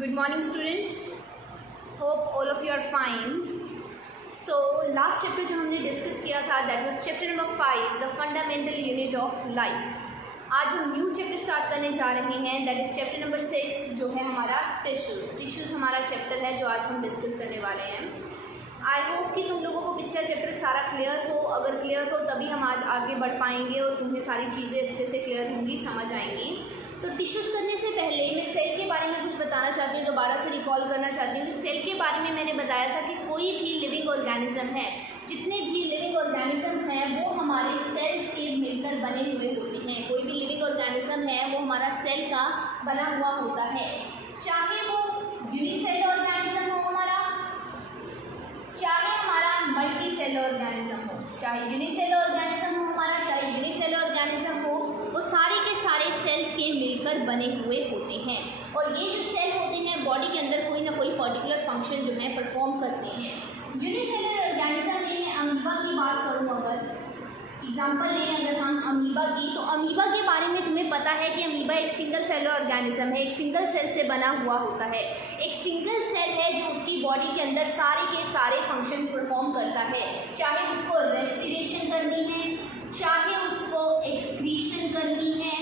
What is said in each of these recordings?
Good morning students. Hope all of you are fine. So last chapter जो हमने discuss किया था that was chapter number 5, the fundamental unit of life. आज हम new chapter start करने जा रहे हैं that is chapter number 6 जो है हमारा टिश्यूज़ हमारा चैप्टर है जो आज हम डिस्कस करने वाले हैं. आई होप कि तुम लोगों को पिछला चैप्टर सारा क्लियर हो. अगर क्लियर हो तभी हम आज आगे बढ़ पाएंगे और तुम्हें सारी चीज़ें अच्छे से क्लियर होंगी, समझ आएंगी. तो टिश्यूज़ करने से पहले मैं सेल के बारे में कुछ बताना चाहती हूँ, दोबारा से रिकॉल करना चाहती हूँ कि सेल के बारे में मैंने बताया था कि कोई भी लिविंग ऑर्गेनिज्म है, जितने भी लिविंग ऑर्गेनिजम्स हैं वो हमारे सेल्स के मिलकर बने हुए होते हैं. कोई भी लिविंग ऑर्गेनिज्म है वो हमारा सेल का बना हुआ होता है, चाहे वो यूनिसेलुलर ऑर्गेनिज्म हो हमारा, चाहे हमारा मल्टी सेलुलर ऑर्गेनिज्म हो, चाहे यूनिसेलुलर ऑर्गेनिज्म हो हमारा, चाहे यूनिसेलुलर ऑर्गेनिज्म हो, वो सारे के सारे सेल्स के मिलकर बने हुए होते हैं. और ये जो सेल होते हैं बॉडी के अंदर कोई ना कोई पर्टिकुलर फंक्शन जो है परफॉर्म करते हैं. यूनिसेलुलर ऑर्गेनिज्म में मैं अमीबा की बात करूँ, अगर एग्जाम्पल लें अगर हम अमीबा की, तो अमीबा के बारे में तुम्हें पता है कि अमीबा एक सिंगल सेलुलर ऑर्गेनिज्म है, एक सिंगल सेल से बना हुआ होता है. एक सिंगल सेल है जो उसकी बॉडी के अंदर सारे के सारे फंक्शन परफॉर्म करता है, चाहे उसको रेस्पिरेशन करनी है, चाहे उसको एक्सक्रीशन करनी है,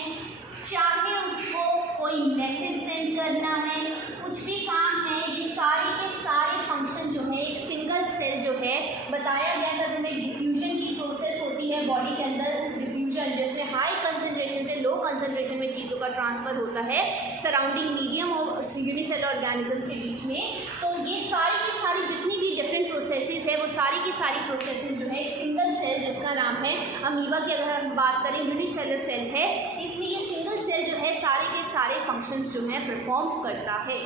चाहे उसको कोई मैसेज सेंड करना है, कुछ भी काम है, ये सारे के सारे फंक्शन जो है एक सिंगल सेल जो है बताया गया था तुम्हें. डिफ्यूजन की प्रोसेस होती है बॉडी के अंदर, उस डिफ्यूजन जिसमें हाई कंसंट्रेशन से लो कंसंट्रेशन में चीज़ों का ट्रांसफ़र होता है सराउंडिंग मीडियम और यूनिसेलुलर ऑर्गेनिज्म के बीच में. तो ये सारी की सारी जितनी भी डिफरेंट प्रोसेसेस है वो सारी की सारी प्रोसेसेस जो है एक सिंगल सेल जिसका नाम है अमीबा की अगर हम बात करें यूनिसेलुलर सेल है, इसलिए ये सिंगल सेल जो है सारे के सारे फंक्शंस जो है परफॉर्म करता है.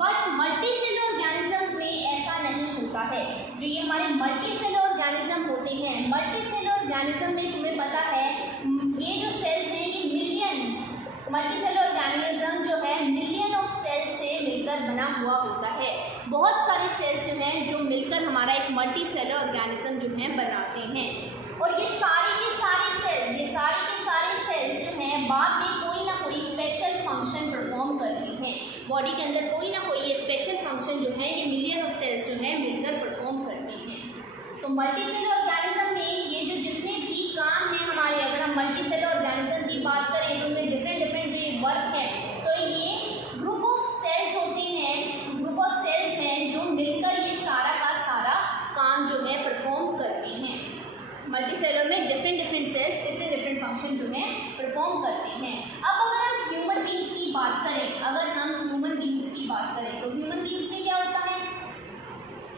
बट मल्टी सेलुलर ऑर्गेनिजम्स में ऐसा नहीं होता है. जो ये हमारे मल्टी सेलुलर ऑर्गेनिज्म होते हैं, मल्टी सेलुलर ऑर्गेनिज्म में तुम्हें पता है ये जो सेल्स हैं ये मिलियन, मल्टी सेलुलर ऑर्गेनिज्म जो है मिलियन ऑफ सेल्स से मिलकर बना हुआ होता है. बहुत सारे सेल्स जो हैं जो मिलकर हमारा एक मल्टी सेलुलर ऑर्गेनिज्म जो है बनाते हैं. और ये सारे के सारे सेल्स, ये सारे के सारे सेल्स जो हैं बाद में कोई ना कोई स्पेशल फंक्शन परफॉर्म करते हैं. बॉडी के अंदर कोई ना कोई ये स्पेशल फंक्शन जो है ये मिलियन ऑफ सेल्स जो है मिलकर परफॉर्म करते हैं. तो मल्टी सेलुलर ऑर्गेनिज्म में ये जो जितने भी काम हैं हमारे, अगर हम मल्टी सेलुलर ऑर्गेनिज्म की बात करें तो उनमें डिफरेंट डिफरेंट जो वर्क है, तो ये ग्रुप ऑफ सेल्स होते हैं, ग्रुप ऑफ सेल्स हैं जो मिलकर ये सारा का सारा काम जो है परफॉर्म करते हैं. मल्टी सेलुलर में different different cells different different function जो है परफॉर्म करते हैं. अब अगर हम ह्यूमन बींग्स की बात करें, अगर हम ह्यूमन बींग्स की बात करें तो ह्यूमन बींग्स में क्या होता है?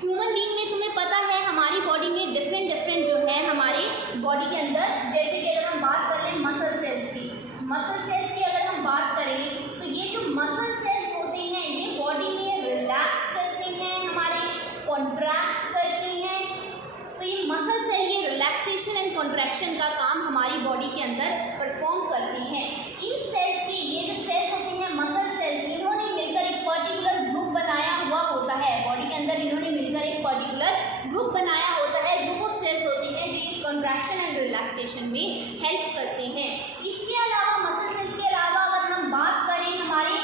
ह्यूमन बींग में तुम्हें पता है हमारी बॉडी में डिफरेंट डिफरेंट जो है हमारी बॉडी के अंदर, जैसे कि अगर हम बात कर लें मसल सेल्स की, मसल सेल्स की अगर हम बात करें तो ये जो मसल सेल्स होते हैं ये बॉडी में रिलैक्स करते हैं, हमारे कॉन्ट्रैक्ट करते हैं. तो ये मसल सेल ये रिलैक्सेशन एंड कॉन्ट्रैक्शन का काम हमारी बॉडी के अंदर परफॉर्म करते हैं. इन सेल्स की, ये जो सेल्स होते हैं मसल सेल्स, इन्होंने मिलकर एक पर्टिकुलर ग्रुप बनाया हुआ होता है. बॉडी के अंदर इन्होंने मिलकर एक पर्टिकुलर ग्रुप बनाया होता है. ग्रुप ऑफ सेल्स होते हैं जो ये कॉन्ट्रैक्शन एंड रिलैक्सेशन में हेल्प करते हैं. इसके अलावा मसल सेल्स के अलावा अगर हम बात करें हमारे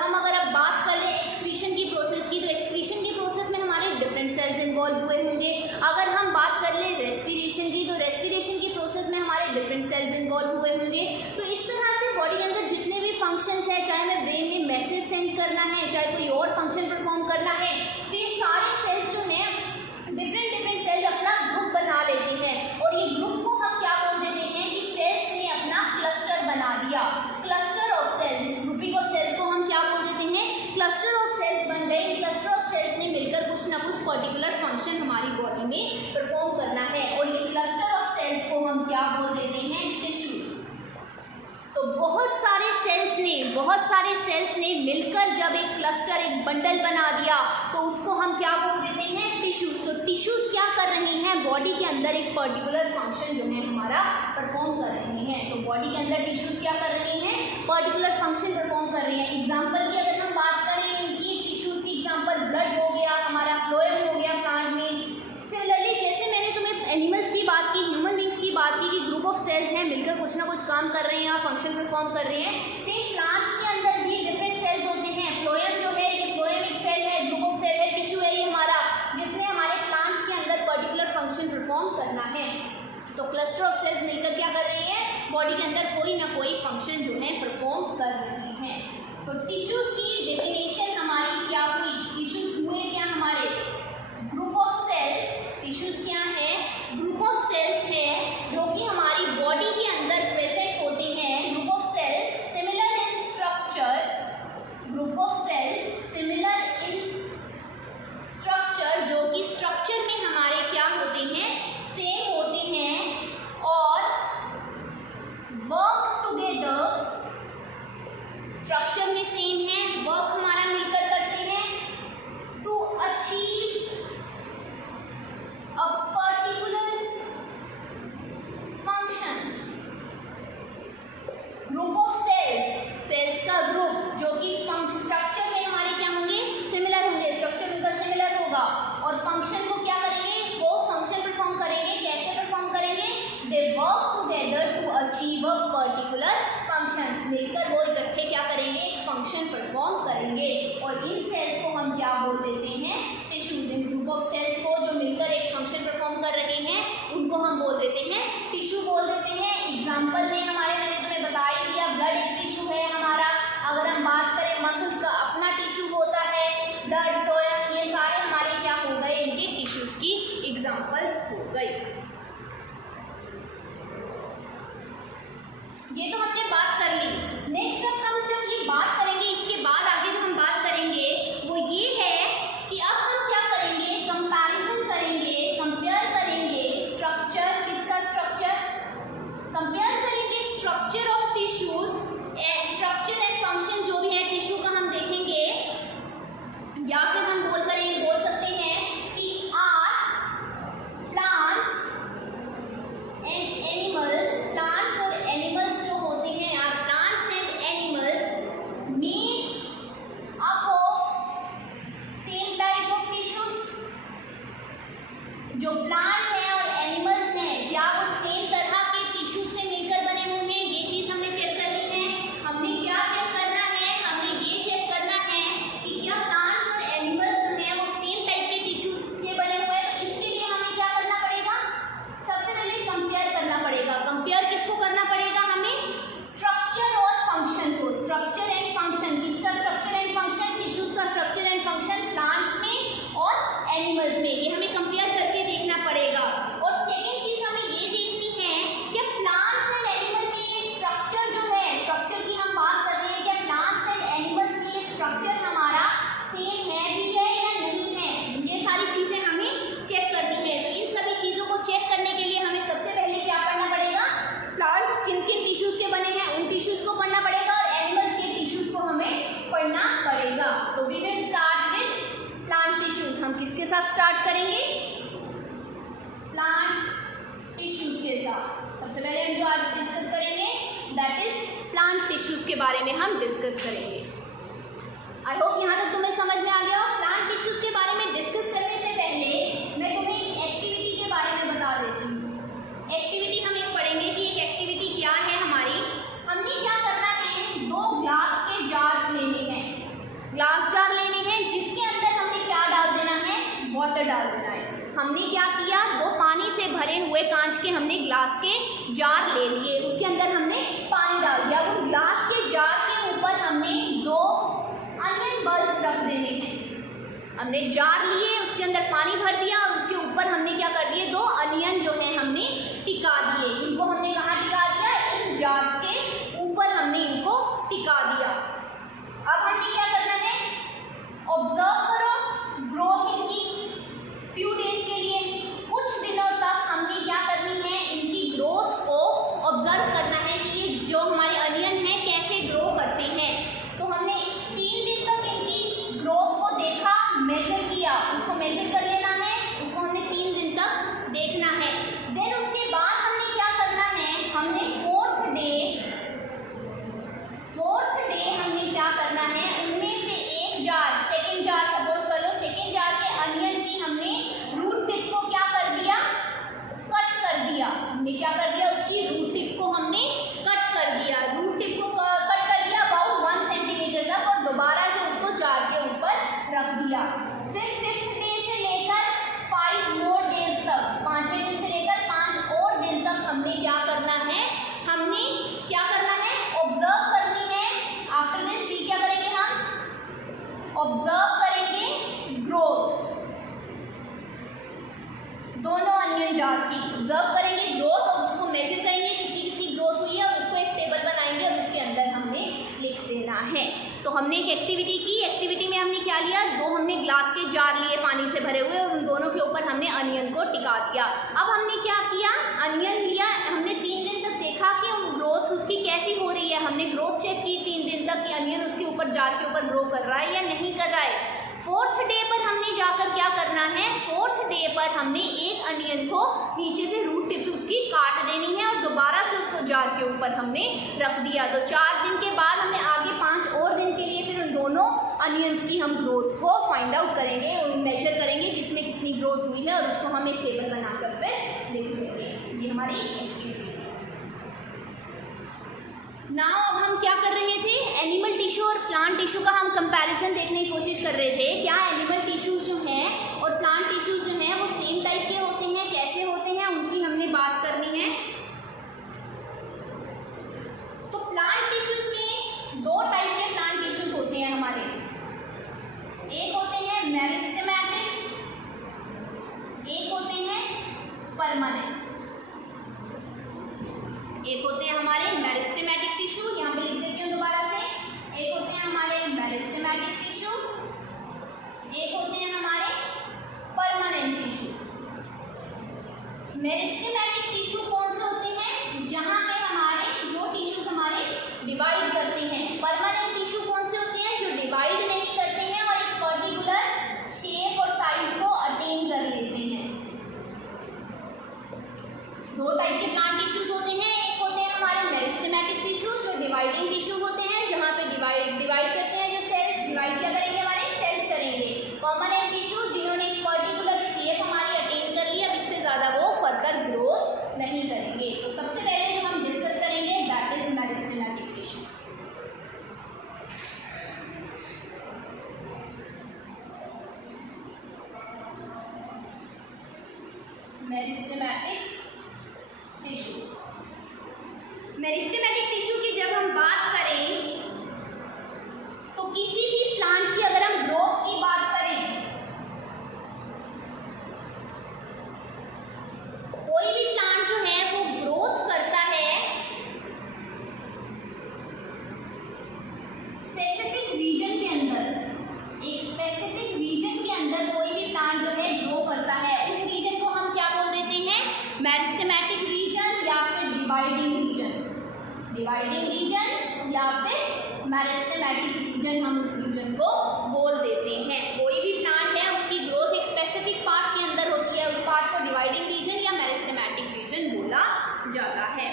हम अगर अब बात कर लें एक्सक्रीशन की प्रोसेस की, तो एक्सक्रीशन की प्रोसेस में हमारे डिफरेंट सेल्स इन्वॉल्व हुए होंगे. अगर हम बात कर लें रेस्पिरेशन की, तो रेस्पिरेशन की प्रोसेस में हमारे डिफरेंट सेल्स इन्वॉल्व हुए होंगे. तो इस तरह से बॉडी के अंदर जितने भी फंक्शंस हैं, चाहे हमें ब्रेन में मैसेज सेंड करना है, चाहे कोई और फंक्शन परफॉर्म करना है, तो ये सारे सेल्स जो हैं डिफरेंट डिफरेंट सेल्स अपना ग्रुप बना लेते हैं. और ये ग्रुप को हम क्या बोल देते हैं कि सेल्स ने अपना क्लस्टर बना दिया. क्लस्टर ऑफ सेल्स, इस ग्रुपिंग ऑफ सेल्स को हम क्या बोल देते हैं? क्लस्टर ऑफ सेल्स बन गए. क्लस्टर ऑफ सेल्स ने मिलकर कुछ ना कुछ पर्टिकुलर फंक्शन हमारी बॉडी में परफॉर्म करना है. और ये क्लस्टर ऑफ सेल्स को हम क्या बोल देते हैं? टिश्यूज. तो बहुत सारे सेल्स ने मिलकर जब एक क्लस्टर, एक बंडल बना दिया तो उसको हम क्या बोल देते हैं? टिश्यूज. तो टिश्यूज क्या कर रही हैं? बॉडी के अंदर एक पर्टिकुलर फंक्शन जो है हमारा परफॉर्म कर रही हैं. तो बॉडी के अंदर टिश्यूज क्या कर रही हैं? पर्टिकुलर फंक्शन परफॉर्म कर रही हैं. एग्जाम्पल की अगर हम बात करें इनकी टिश्यूज की, एग्जाम्पल ब्लड हो गया, हमारा फ्लोएम हो गया प्लांट में. सिमिलरली जैसे मैंने तुम्हें एनिमल्स की बात की, ह्यूमन बींग्स की बात की कि ग्रुप ऑफ सेल्स हैं मिलकर कुछ ना कुछ काम कर रहे हैं, फंक्शन परफॉर्म कर रहे हैं, सेम प्लांट्स के अंदर भी डिफरेंट सेल्स होते हैं. फ्लोएम परफॉर्म करना है। तो क्लस्टर ऑफ सेल्स मिलकर क्या कर रही है, बॉडी के अंदर कोई ना कोई फंक्शन जो है परफॉर्म कर रही हैं। तो टिश्यूज की डेफिनेशन हमारी क्या हुई, टिश्यूज हुए क्या हमारे, ग्रुप ऑफ सेल्स। टिश्यूज क्या है, ग्रुप ऑफ सेल्स है जो कि हमारी बॉडी के अंदर प्रेजेंट होते हैं। Group of cells similar in structure, group of cells similar in structure, जो कि स्ट्रक्चर में हमारे क्या होते हैं, सेम होते हैं और वर्क टुगेदर, स्ट्रक्चर में सेम है, वर्क हमारा मिलकर करते हैं to achieve a particular function. Group of cells, cells का ग्रुप जो कि स्ट्रक्चर में हमारे क्या होंगे, सिमिलर होंगे, स्ट्रक्चर उनका सिमिलर होगा और फंक्शन को क्या करेंगे, वो फंक्शन परफॉर्म करेंगे। कैसे परफॉर्म करेंगे, they work together to achieve a particular function, मिलकर वो इकट्ठे क्या करेंगे, एक फंक्शन परफॉर्म करेंगे। और इन सेल्स को हम क्या बोल देते हैं, टिश्यूज। इन ग्रुप ऑफ सेल्स को जो मिलकर एक फंक्शन परफॉर्म कर रहे हैं उनको हम बोल देते हैं टिश्यू बोल देते हैं। एग्जाम्पल में हमारे, मैंने तुम्हें बता ही दिया, ब्लड एक टिश्यू है हमारा। अगर हम बात करें मसल्स का अपना टिश्यू होता है, ब्लड फ्लोएम, ये सारे हमारे क्या हो गए, इनके टिश्यूज की एग्जाम्पल्स हो गई। ये तो हमने बात कर ली। नेक्स्ट अब हम जब ये बात करेंगे, इसके बाद आगे जो हम बात करेंगे वो ये है कि अब हम क्या करेंगे, कंपैरिजन करेंगे, कंपेयर करेंगे स्ट्रक्चर, किसका स्ट्रक्चर, कंपेयर करेंगे structure of tissues, structure and function जो भी है टिश्यू का हम देखेंगे। या फिर हम बोल सकते हैं कि are plants and animals, plants और एनिमल्स जो होते हैं, are plants and animals made up of same type of tissues. जो प्लांट है और एनिमल्स हैं क्या वो सेम तरह के टिश्यू से मिलकर बने होंगे, ये चीज हमने चेक करनी है। हमने क्या चेक करना है, हमने ये चेक करना है कि क्या प्लांट्स और एनिमल्स जो हैं वो सेम टाइप के टिश्यूज से बने हुए हैं। तो इसके लिए हमें क्या करना पड़ेगा, सबसे पहले कंपेयर करना पड़ेगा। कंपेयर किसको करना पड़ेगा, हमें स्ट्रक्चर और फंक्शन को। स्ट्रक्चर एंड फंक्शन, किसका स्ट्रक्चर एंड फंक्शन, टिश्यूज का स्ट्रक्चर एंड फंक्शन प्लांट्स में और एनिमल्स में, ये हमें कंपेयर करके देखना पड़ेगा। और सेकेंड चीज हमें ये देखनी है कि प्लांट्स एंड एनिमल में ये स्ट्रक्चर जो है, स्ट्रक्चर की हम बात कर रहे हैं कि प्लांट्स एंड एनिमल्स में ये स्ट्रक्चर हमारा सेम है भी है या नहीं है, ये सारी चीजें हमें चेक करनी है। तो इन सभी चीजों को चेक करने के लिए हमें सबसे पहले क्या पढ़ना पड़ेगा, प्लांट्स किन किन टिश्यूज के बने हैं उन टिश्यूज को पढ़ना पड़ेगा और एनिमल्स के टिश्यूज को हमें पढ़ना पड़ेगा। तो we will start with plant tissues. हम किसके साथ स्टार्ट करेंगे, प्लांट टिश्यूज के साथ। सबसे पहले हम जो आज डिस्कस करेंगे दैट इज प्लांट टिश्यूज के बारे में हम डिस्कस करेंगे। आई होप यहाँ तक तुम्हें समझ में आ गया हो। प्लांट टिश्यूज के बारे में डिस्कस करने से पहले मैं तुम्हें एक एक्टिविटी के बारे में बता देती हूँ। एक्टिविटी हम एक पढ़ेंगे कि एक एक्टिविटी क्या है हमारी। हमने क्या करना है, 2 ग्लास के जार्स लेने हैं, ग्लास जार लेने हैं जिसके अंदर हमने क्या डाल देना है, वाटर डाल देना है। हमने क्या किया, 2 पानी से भरे हुए कांच के हमने ग्लास के जार ले लिए, उसके अंदर हमने पानी डाल दिया। वो ग्लास के जार के ऊपर हमने 2 अनियन बल्ब्स रख देने हैं। हमने जार लिए, उसके अंदर पानी भर दिया और उसके ऊपर हमने क्या कर दिए, 2 अनियन जो है हमने टिका दिए। इनको हमने कहाँ टिका दिया, इन जार्स के ऊपर हमने इनको टिका दिया। अब हमने क्या करना है, ऑब्जर्व करो ग्रोथ इनकी फ्यू डेज के लिए, कुछ दिनों तक हमने क्या करनी है, इनकी ग्रोथ को ऑब्जर्व करना है कि ये जो हमारे अनियन हैं कैसे ग्रो करते हैं। तो हमने 3 दिन तक इनकी ग्रोथ को देखा, मेजर किया, उसको मेजर कर लेना है, उसको हमने 3 दिन तक देखना है। देन उसके बाद हमने क्या करना है, हमने फोर्थ डे हमने क्या करना है, उनमें से एक जार, सेकेंड जार तो हमने एक एक्टिविटी की, एक्टिविटी में हमने क्या लिया, 2 हमने ग्लास के जार लिए पानी से भरे हुए और उन दोनों के ऊपर हमने अनियन को टिका दिया। अब हमने क्या किया, अनियन लिया, हमने 3 दिन तक देखा कि ग्रोथ उसकी कैसी हो रही है। हमने ग्रोथ चेक की 3 दिन तक कि अनियन उसके ऊपर जार के ऊपर ग्रो कर रहा है या नहीं कर रहा है। 4th डे पर हमने जाकर क्या करना है, 4th डे पर हमने एक अनियन को नीचे से रूट टिप उसकी काट देनी है और दोबारा से उसको जार के ऊपर हमने रख दिया। तो 4 दिन के बाद हमें आगे 5 और दिन के लिए फिर उन दोनों अनियंस की हम ग्रोथ को फाइंड आउट करेंगे और मेजर करेंगे कि इसमें कितनी ग्रोथ हुई है और उसको हम एक टेबल बनाकर फिर लिख देंगे। ये हमारी एक्टिविटी। नाउ अब हम क्या कर रहे थे, एनिमल टिश्यू और प्लांट टिश्यू का हम कंपैरिजन देखने की कोशिश कर रहे थे। क्या एनिमल टिश्यूज जो हैं और प्लांट टिश्यूज जो हैं वो सेम टाइप के होते हैं, कैसे होते हैं, उनकी हमने बात करनी है। तो प्लांट टिश्यूज में 2 टाइप के प्लांट टिश्यूज होते हैं हमारे। एक होते हैं मेरिस्टेमेटिक, एक होते हैं परमानेंट। एक होते हैं हमारे मेरिस्टेमेटिक टिश्यू, यहाँ पे लिख देती हूँ दोबारा से। एक होते हैं हमारे मेरिस्टेमेटिक टिश्यू, एक होते हैं हमारे परमानेंट टिश्यू। मेरिस्टेमेटिक टिश्यू कौन से होते हैं, जहाँ पे हमारे जो टिश्यूज हमारे डिवाइड करते हैं। परमानेंट टिश्यू कौन से होते हैं, जो डिवाइड नहीं करते हैं और एक पर्टिकुलर शेप और साइज को अटेन कर लेते हैं। 2 टाइप के प्लांट टिश्यूज होते हैं। एक होते हैं हमारे मेरिस्टेमेटिक टिश्यू जो डिवाइडिंग टिश्यू होते हैं, जहाँ पे डिवाइड करते हैं, जो सेल्स डिवाइड क्या करेंगे, हमारे सेल्स करेंगे। परमानेंट टिश्यू जिन्होंने एक पर्टिकुलर शेप हमारी अटेन कर ली, अब इससे ज़्यादा वो फर्दर ग्रोथ नहीं करेंगे। तो सबसे पहले जो हम डिस्कस करेंगे that is meristematic tissue. Meristematic tissue, meristematic tissue की जब हम बात करें तो किसी भी प्लांट की अगर हम ग्रोथ की बात करें, कोई भी प्लांट जो है वो ग्रोथ करता है स्पेसिफिक रीजन के अंदर। एक स्पेसिफिक रीजन के अंदर कोई भी प्लांट जो है ग्रो करता है, उस रीजन को हम क्या बोल देते हैं, मेरिस्टेमेटिक रीजन या फिर डिवाइडिंग रीजन। डिवाइडिंग रीजन या फिर मेरिस्टेमेटिक रीजन हम उस रीजन को बोल देते हैं। कोई भी प्लांट है उसकी ग्रोथ एक स्पेसिफिक पार्ट के अंदर होती है, उस पार्ट को डिवाइडिंग रीजन या मेरिस्टेमेटिक रीजन बोला जाता है।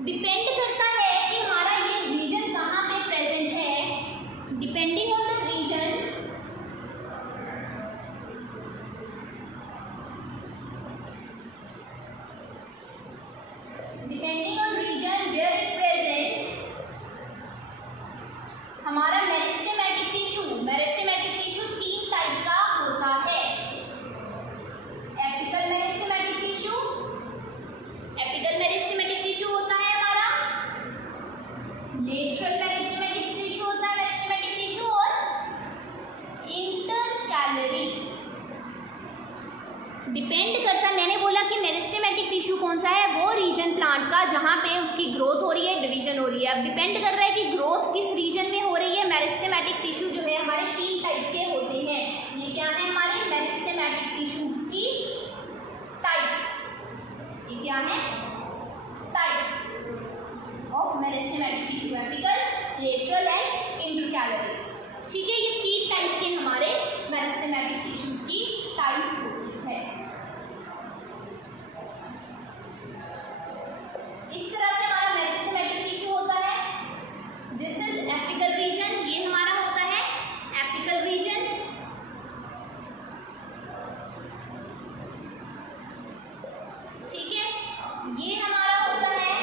डिपेंड करता है कि हमारा ये रीजन कहाँ पे प्रेजेंट है। Depending on the region where it present, हमारा मेरिस्टेमेटिक टिश्यू 3 टाइप का होता है। एपिकल मेरिस्टेमेटिक टिश्यू होता है हमारा, लेटरल मेरिस्टेमेटिक टिश्यू होता है मेरिस्टेमेटिक टिश्यू, और इंटरकैलरी। डिपेंड करता, मैंने बोला कि मेरिस्टेमेटिक टिश्यू कौन सा है, वो रीजन प्लांट का जहाँ पे उसकी ग्रोथ हो रही है, डिवीजन हो रही है। अब डिपेंड कर रहा है कि ग्रोथ किस रीजन में हो रही है। मेरिस्टेमेटिक टिश्यू जो है हमारे 3 टाइप के होते हैं। ये क्या है हमारे मेरिस्टेमेटिक टिश्यूज की टाइप्स। ये क्या है, types of meristematic tissue, apical, lateral and intercalary. ठीक है, ये 3 टाइप के हमारे मेरिस्टेमेटिक टिश्यूज की टाइप होती है। इस तरह से हमारा मेरिस्टेमेटिक टिश्यू होता है। दिस इज एपिकल रीजन, ये हमारा होता है एपिकल रीजन। ठीक है, ये हमारा होता है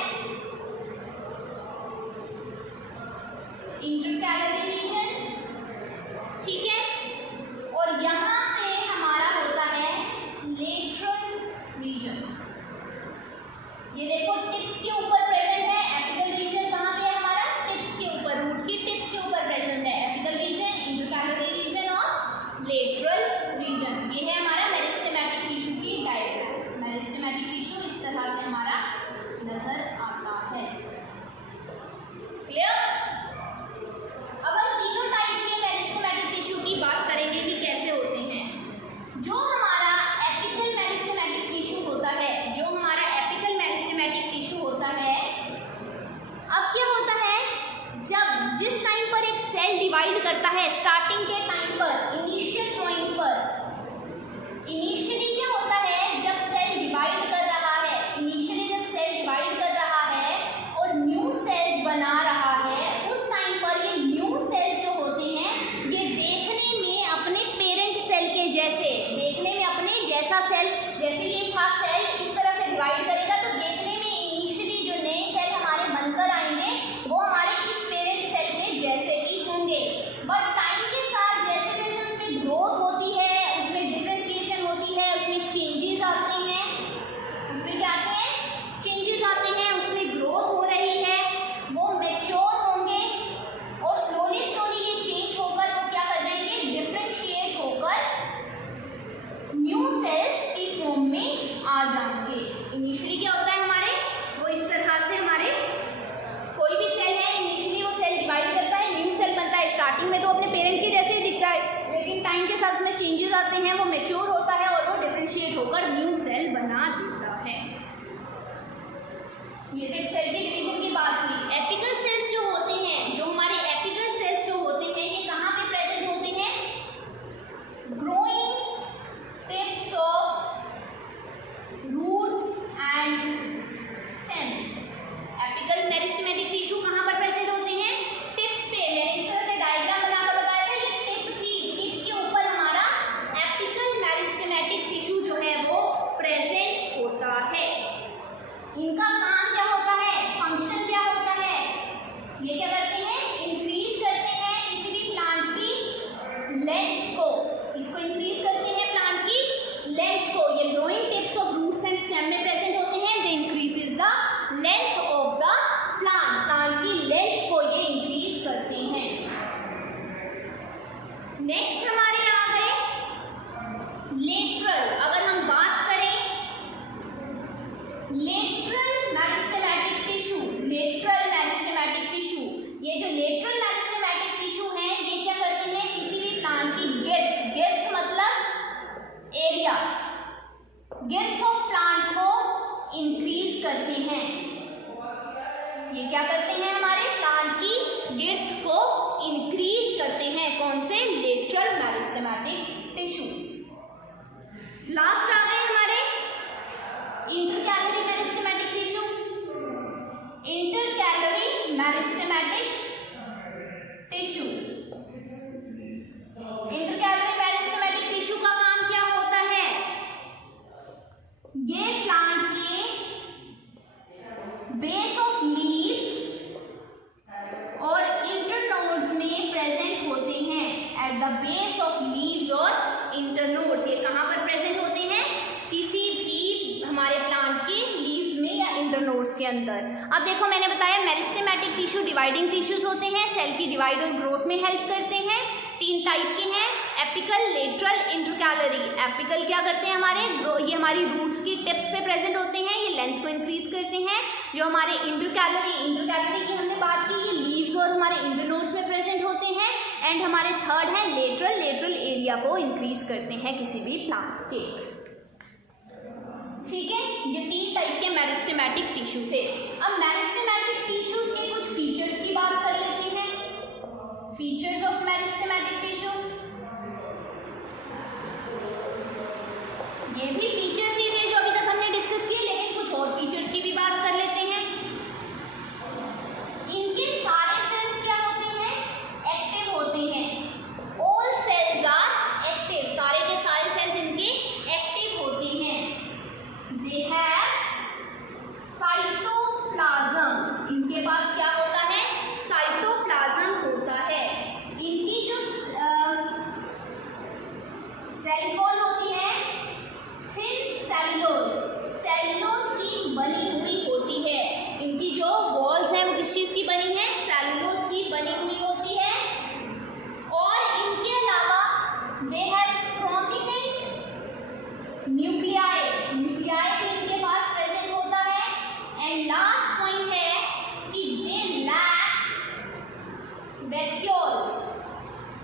इंटरकैलरी रीजन। ठीक है, और यहाँ पे हमारा होता है लेटरल रीजन। ये देखो टिप्स के ऊपर प्रेजेंट है। एपिकल रीजन कहाँ पे है हमारा, टिप्स के ऊपर, रूट की टिप्स के ऊपर प्रेजेंट है। एपिकल रीजन, इंटरकैलरी रीजन और लेटरल रीजन। ये है हमारा मेरिस्टेमेटिक टिश्यू की डायग्राम। मेरिस्टेमेटिक टिश्यू इस तरह से हमारा नजर आता है। क्लियर? डिवाइड करता है स्टार्टिंग के टाइम पर, इनिशियल पॉइंट पर। इनिशियली क्या होता है, जब सेल डिवाइड कर रहा है, इनिशियली जब सेल डिवाइड कर रहा है और न्यू सेल्स बना रहा है, उस टाइम पर ये न्यू सेल्स जो होते हैं ये देखने में अपने पेरेंट सेल के जैसे, देखने में अपने जैसा सेल, जैसे ये था सेल इस तरह से डिवाइड करेगा तो देखने में इनिशियली जो नए सेल हमारे बनकर आएंगे वो हमारे इस पेरेंट सेल के जैसे ही होंगे। बट टाइम के साथ जैसे जैसे उसमें ग्रोथ होती है, उसमें डिफरेंशिएशन होती है, उसमें चेंजेस आते हैं, उसमें क्या आते हैं, चेंजेस आते हैं, उसमें ग्रोथ हो रही है, वो मैच्योर होंगे और स्लोली स्लोली ये चेंज होकर वो क्या कर जाएंगे, डिफरेंशिएट होकर न्यू सेल्स की फॉर्म में आ जाएंगे। इनिशियली क्या होता है हमारे, वो इस तरह से हमारे कोई भी सेल है, इनिशियली वो सेल डिवाइड करता है, न्यू सेल बनता है। स्टार्टिंग में तो अपने पेरेंट के जैसे ही दिखता है, लेकिन टाइम के साथ उसमें चेंजेस आते हैं, वो मैच्योर होता है और वो डिफरेंशिएट होकर न्यू सेल बना देता है। ये तो सेल की डिवीजन की बात हुई। एपिकल सेल्स जो होते हैं, जो हमारे एपिकल सेल्स जो होते हैं ये कहाँ पे प्रेजेंट होते हैं, growing tips of roots and stems. Apical meristematic tissue कहाँ पर प्रेजेंट होते हैं, टिप्स पे। मैंने इस तरह से डायग्राम बनाकर बताया था, ये टिप थी, टिप के ऊपर हमारा एपिकल मेरिस्टेमेटिक टिश्यू जो है वो प्रेजेंट होता है। इनका काम क्या होता है, फंक्शन क्या होता है, ये क्या करते हैं, इंक्रीज करते हैं किसी भी प्लांट की लेंथ को, इसको इंक्रीज करते हैं प्लांट की लेंथ को। ये growing tips of roots and stem में प्रेजेंट होते हैं, जो increases the length of the plant, plant की लेंथ को ये इंक्रीज करते हैं। नेक्स्ट हमारे आ गए लेटरल। अगर हम बात करें lateral meristematic tissue, lateral meristematic tissue, ये जो लेटरल मेरिस्टेमेटिक टिश्यू है ये क्या करते हैं, किसी भी प्लांट की गिर्थ, गिर्थ मतलब एरिया, गिर्थ ऑफ प्लांट को इंक्रीज करते हैं। ये क्या करते हैं, हमारे प्लांट की गिर्थ को इंक्रीज करते हैं, कौन से, लेटरल मेरिस्टेमेटिक टिश्यू। लास्ट आ गए हमारे intercalary meristematic tissue. Intercalary meristematic tissue, intercalary meristematic tissue का काम क्या होता है, ये प्लांट के बेस ऑफ लीव्स और इंटरनोड्स में प्रेजेंट होते हैं, at the base of leaves और इंटरनोड्स। ये कहाँ पर प्रेजेंट होते हैं, किसी भी हमारे प्लांट के लीव्स में या इंटरनोड्स के अंदर। अब देखो मैंने बताया मेरिस्टेमेटिक टिश्यू डिवाइडिंग टिश्यूज होते हैं, सेल की डिवाइड और ग्रोथ में हेल्प करते हैं। 3 टाइप के हैं, एपिकल, लेटरल, इंटरकैलरी। एपिकल क्या करते हैं हमारे, ये हमारी रूट्स की टिप्स पे प्रेजेंट होते हैं, ये लेंथ को इंक्रीज करते हैं। जो हमारे इंटरकैलरी, इंटरकैलरी की हमने बात की, ये लीव्स और हमारे इंटरनोड्स में प्रेजेंट होते हैं। एंड हमारे थर्ड है लेटरल, लेटरल एरिया को इंक्रीज करते हैं किसी भी प्लांट के। ठीक है, ये 3 टाइप के मेरिस्टेमेटिक टिश्यू थे। अब मेरिस्टेमेटिक टिश्यूज के कुछ फीचर्स की बात कर लेते हैं। फीचर्स ऑफ मेरिस्टेमेटिक टिश्यू, ये भी फीचर्स ही थे जो अभी तक हमने डिस्कस किए, लेकिन कुछ और फीचर्स की भी बात कर लेते हैं। इनके सारे सेल्स क्या होते हैं, एक्टिव होते हैं। ऑल सेल्स आर एक्टिव, सारे के सारे सेल्स इनके एक्टिव होते हैं। दे हैव साइटोप्लाज्म, इनके पास क्या होता है, साइटोप्लाज्म होता है। इनकी जो सेल वॉल होती है थिन सेलुलोज, सेलुलोज की बनी हुई होती है। इनकी जो वॉल्स हैं वो किस चीज़ की बनी है, सेलुलोज की बनी हुई होती है। और इनके अलावा they have prominent nuclei, nuclei भी इनके पास प्रेजेंट होता है। एंड लास्ट पॉइंट है कि दे लैक वैक्यूल्स,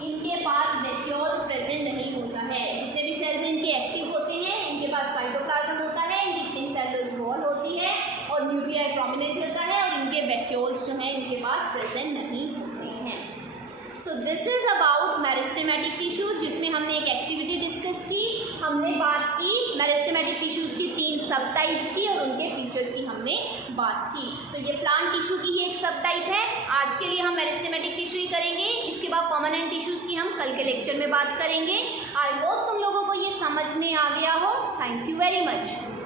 इनके पास वैक्यूल्स प्रेजेंट नहीं होता है। जितने भी सेल्स इनके एक्टिव होते हैं, इनके पास साइटोप्लाज्म होता है, इनकी थिन सेलुलोज वॉल होती है और न्यूक्लियाई प्रोमिनेंट होता है, और इनके वैक्यूल्स जो हैं इनके पास प्रेजेंट नहीं होते हैं। So this is about meristematic tissues, जिसमें हमने एक एक्टिविटी डिस्कस की। हमने बात की मेरिस्टेमेटिक टिश्यूज़ की 3 सब टाइप्स की और उनके फीचर्स की हमने बात की। तो ये प्लांट टिश्यू की ही एक सब टाइप है। आज के लिए हम मेरिस्टेमेटिक टिश्यू ही करेंगे, इसके बाद परमानेंट टिश्यूज़ की हम कल के लेक्चर में बात करेंगे। आई होप तुम लोगों को ये समझ में आ गया हो। Thank you very much.